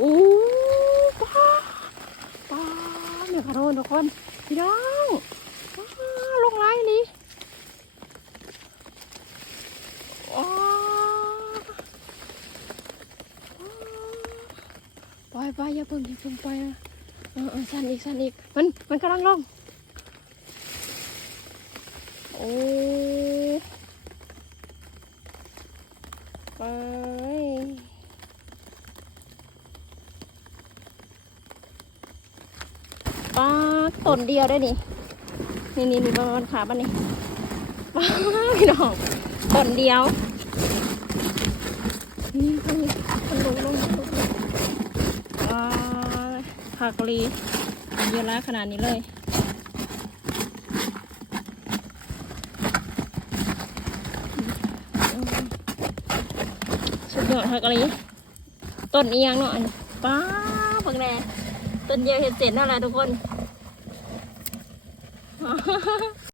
อู้ป้าป้าเนี่ยขอโทษทุกคนพี่น้องป้าลงไล่นี่ว้าไปอย่าเพิ่งไปนะสั่นอีกมันกำลังลงโอ้ไปป้าต้นเดียวได้นี่ประมาณขาบ้านนี่ป้าพี่น้องต้นเดียวนี่มันลงผักลีเยอะแล้วขนาดนี้เลยสุดยอดผักลีต้นเอียงเนาะป้าผักแหน่ต้นเดียวเห็นเสร็จนั่นแหละทุกคน